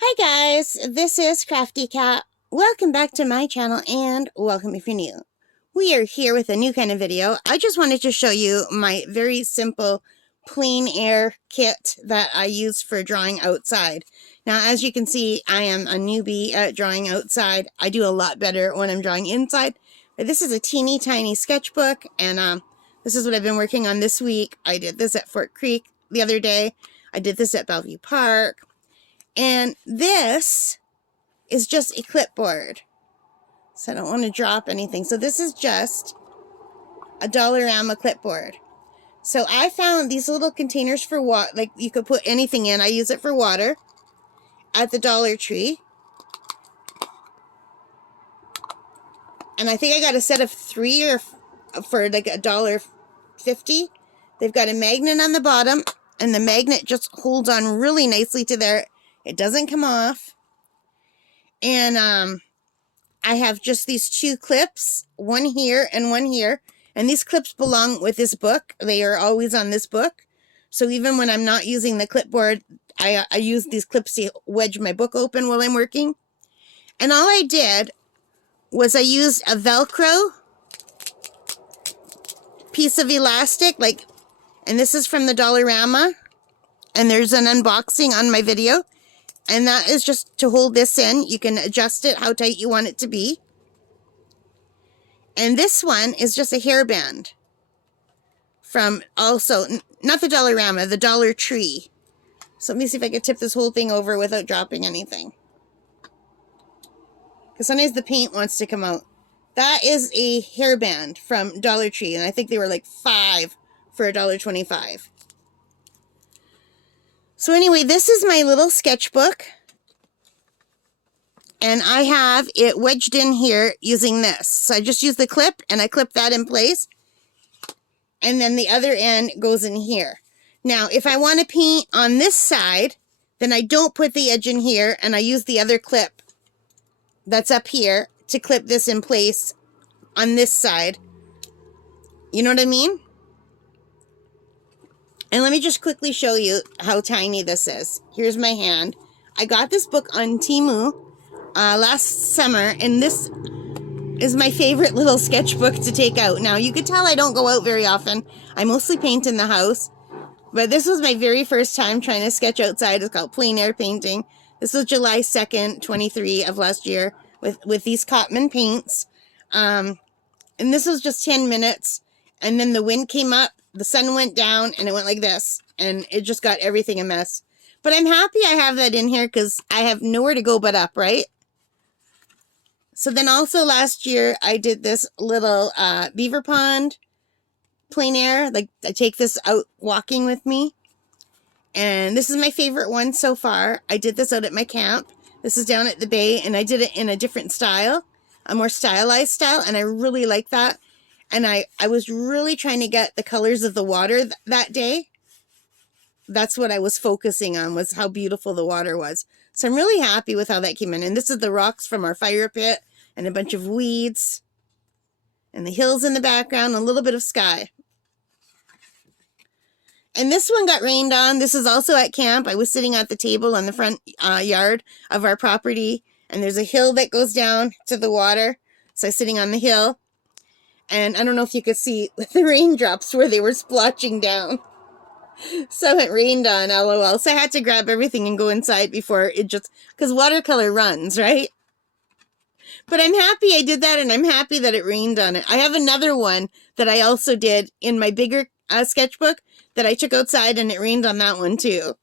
Hi guys, this is Crafty Cat. Welcome back to my channel and welcome if you're new. We are here with a new kind of video. I just wanted to show you my very simple plein air kit that I use for drawing outside. Now as you can see, I am a newbie at drawing outside. I do a lot better when I'm drawing inside. But this is a teeny tiny sketchbook and this is what I've been working on this week. I did this at Fort Creek the other day. I did this at Bellevue Park. And this is just a clipboard. So I don't want to drop anything. So this is just a Dollarama clipboard. So I found these little containers for water, like you could put anything in. I use it for water at the Dollar Tree. And I think I got a set of 3 or for like $1.50. They've got a magnet on the bottom and the magnet just holds on really nicely to there. It doesn't come off. And I have just these 2 clips, one here and one here. And these clips belong with this book. They are always on this book. So even when I'm not using the clipboard, I use these clips to wedge my book open while I'm working. And all I did was I used a Velcro piece of elastic, and this is from the Dollarama. And there's an unboxing on my video. And that is just to hold this in. You can adjust it how tight you want it to be. And this one is just a hairband from also, not the Dollarama, the Dollar Tree. So let me see if I can tip this whole thing over without dropping anything. Because sometimes the paint wants to come out. That is a hairband from Dollar Tree. And I think they were like 5 for $1.25. So anyway, this is my little sketchbook. And I have it wedged in here using this. So I just use the clip and I clip that in place. And then the other end goes in here. Now, if I want to paint on this side, then I don't put the edge in here and I use the other clip that's up here to clip this in place on this side. You know what I mean? And let me just quickly show you how tiny this is. Here's my hand. I got this book on Temu last summer, and this is my favorite little sketchbook to take out. Now, you could tell I don't go out very often. I mostly paint in the house, but this was my very first time trying to sketch outside. It's called Plein Air Painting. This was July 2nd, 23 of last year with these Cotman paints. And this was just 10 minutes, and then the wind came up. The sun went down and it went like this and it just got everything a mess. But I'm happy I have that in here because I have nowhere to go but up, right? So then also last year I did this little beaver pond plein air. Like I take this out walking with me. And this is my favorite one so far. I did this out at my camp. This is down at the bay and I did it in a different style, a more stylized style. And I really like that. And I was really trying to get the colors of the water that day. That's what I was focusing on, was how beautiful the water was. So I'm really happy with how that came in. And this is the rocks from our fire pit and a bunch of weeds. And the hills in the background, a little bit of sky. And this one got rained on. This is also at camp. I was sitting at the table on the front yard of our property. And there's a hill that goes down to the water. So I was sitting on the hill. And I don't know if you could see the raindrops where they were splotching down. So it rained on, LOL. So I had to grab everything and go inside before it just, because watercolor runs, right? But I'm happy I did that and I'm happy that it rained on it. I have another one that I also did in my bigger sketchbook that I took outside and it rained on that one too.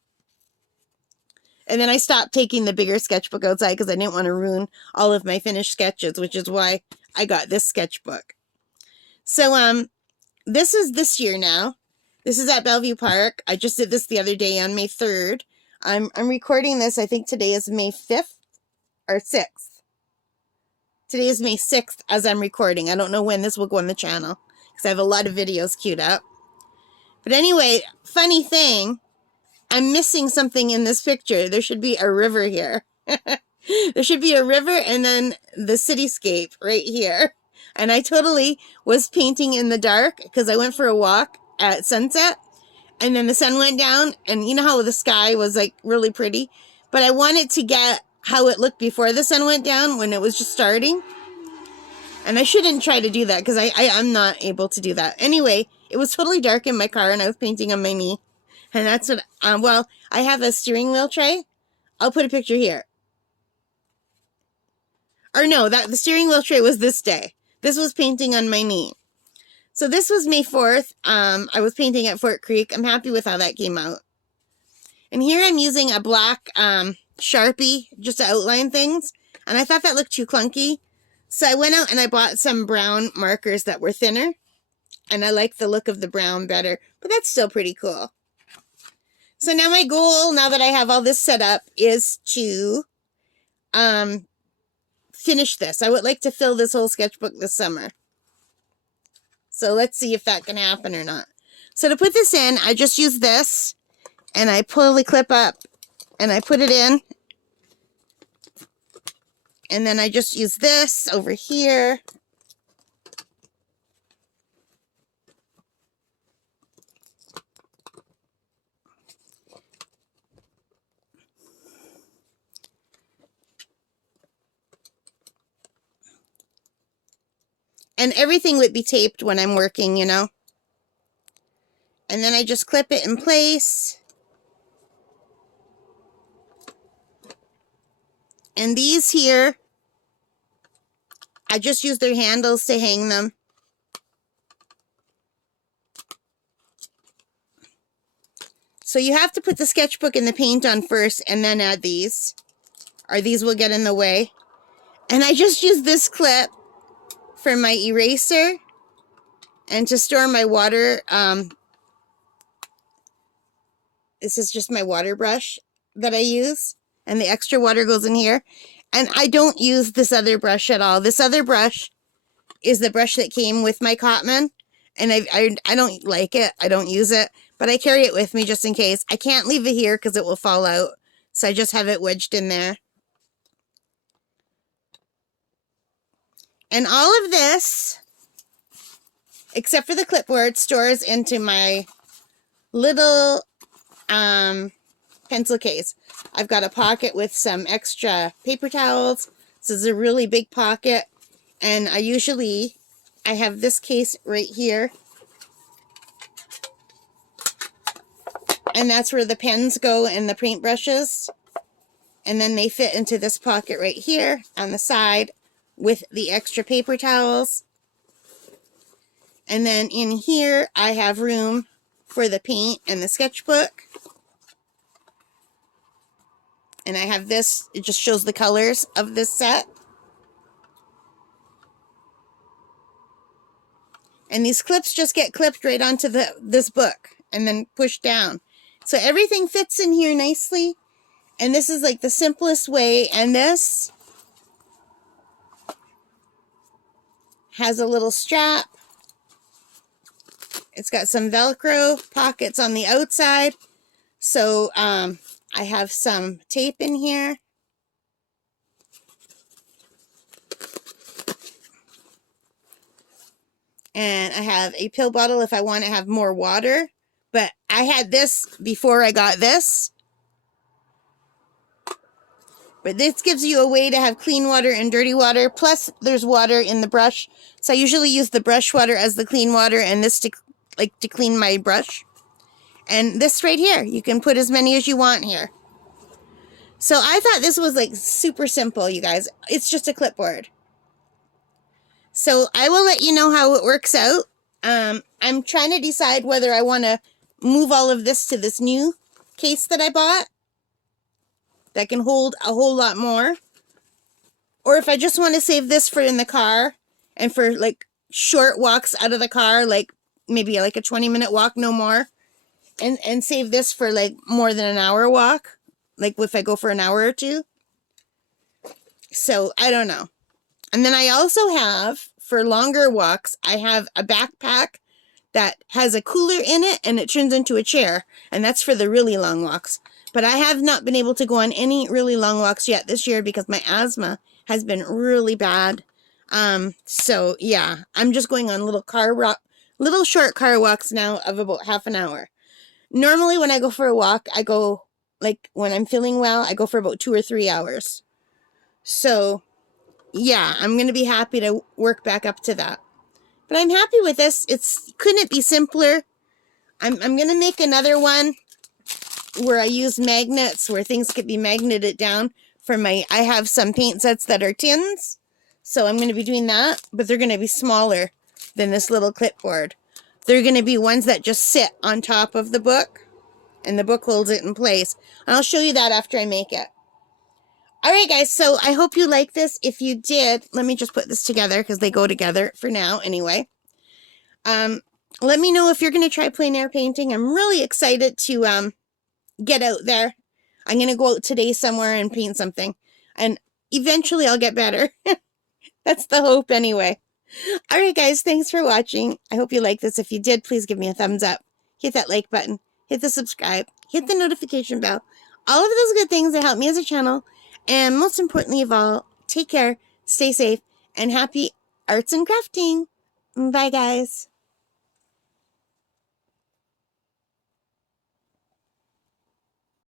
And then I stopped taking the bigger sketchbook outside because I didn't want to ruin all of my finished sketches, which is why I got this sketchbook. So, this is this year now. This is at Bellevue Park. I just did this the other day on May 3rd. I'm recording this, I think today is May 5th or 6th. Today is May 6th as I'm recording. I don't know when this will go on the channel because I have a lot of videos queued up. But anyway, funny thing, I'm missing something in this picture. There should be a river here. There should be a river and then the cityscape right here. And I totally was painting in the dark because I went for a walk at sunset. And then the sun went down. And you know how the sky was like really pretty? but I wanted to get how it looked before the sun went down when it was just starting. And I shouldn't try to do that because I'm not able to do that. Anyway, it was totally dark in my car and I was painting on my knee. And that's what, well, I have a steering wheel tray. I'll put a picture here. Or no, the steering wheel tray was this day. This was painting on my knee. So this was May 4th. I was painting at Fort Creek. I'm happy with how that came out. And here I'm using a black Sharpie just to outline things. And I thought that looked too clunky. So I went out and I bought some brown markers that were thinner. And I like the look of the brown better. But that's still pretty cool. So now my goal, now that I have all this set up, is to finish this. I would like to fill this whole sketchbook this summer. So let's see if that can happen or not. So to put this in, I just use this. And I pull the clip up. And I put it in. And then I just use this over here. And everything would be taped when I'm working, you know. And then I just clip it in place. And these here, I just use their handles to hang them. So you have to put the sketchbook and the paint on first and then add these, or these will get in the way. And I just use this clip for my eraser and to store my water. This is just my water brush that I use. And the extra water goes in here. And I don't use this other brush at all. This other brush is the brush that came with my Cotman. And I don't like it. I don't use it. But I carry it with me just in case. I can't leave it here because it will fall out. So I just have it wedged in there. And all of this, except for the clipboard, stores into my little pencil case. I've got a pocket with some extra paper towels. This is a really big pocket. And I have this case right here. And that's where the pens go and the paintbrushes. And then they fit into this pocket right here on the side with the extra paper towels. And then in here, I have room for the paint and the sketchbook. And I have this, it just shows the colors of this set. And these clips just get clipped right onto this book and then pushed down. So everything fits in here nicely. And this is like the simplest way. And this has a little strap. It's got some Velcro pockets on the outside. So I have some tape in here. And I have a pill bottle if I want to have more water. But I had this before I got this. But this gives you a way to have clean water and dirty water. Plus, there's water in the brush. So I usually use the brush water as the clean water and this to clean my brush. And this right here, you can put as many as you want here. So I thought this was like super simple, you guys. It's just a clipboard. So I will let you know how it works out. I'm trying to decide whether I want to move all of this to this new case that I bought that can hold a whole lot more. Or if I just want to save this for in the car and for like short walks out of the car, like maybe like a 20-minute walk, no more. And save this for like more than an hour walk. Like if I go for an hour or two. So I don't know. And then I also have, for longer walks, I have a backpack that has a cooler in it and it turns into a chair. And that's for the really long walks. But I have not been able to go on any really long walks yet this year because my asthma has been really bad. So yeah, I'm just going on little short car walks now of about half an hour. Normally when I go for a walk, I go like when I'm feeling well, I go for about 2 or 3 hours. So yeah, I'm going to be happy to work back up to that. But I'm happy with this. Couldn't it be simpler? I'm going to make another one where I use magnets, where things could be magneted down for I have some paint sets that are tins. So I'm going to be doing that, but they're going to be smaller than this little clipboard. They're going to be ones that just sit on top of the book, and the book holds it in place. And I'll show you that after I make it. All right, guys, so I hope you like this. If you did, let me just put this together because they go together for now anyway. Let me know if you're going to try plein air painting. I'm really excited to get out there. I'm going to go out today somewhere and paint something. And eventually I'll get better. That's the hope anyway. All right, guys, thanks for watching. I hope you like this. If you did, please give me a thumbs up. Hit that like button. Hit the subscribe. Hit the notification bell. All of those good things that help me as a channel. And most importantly of all, take care, stay safe, and happy arts and crafting. Bye, guys.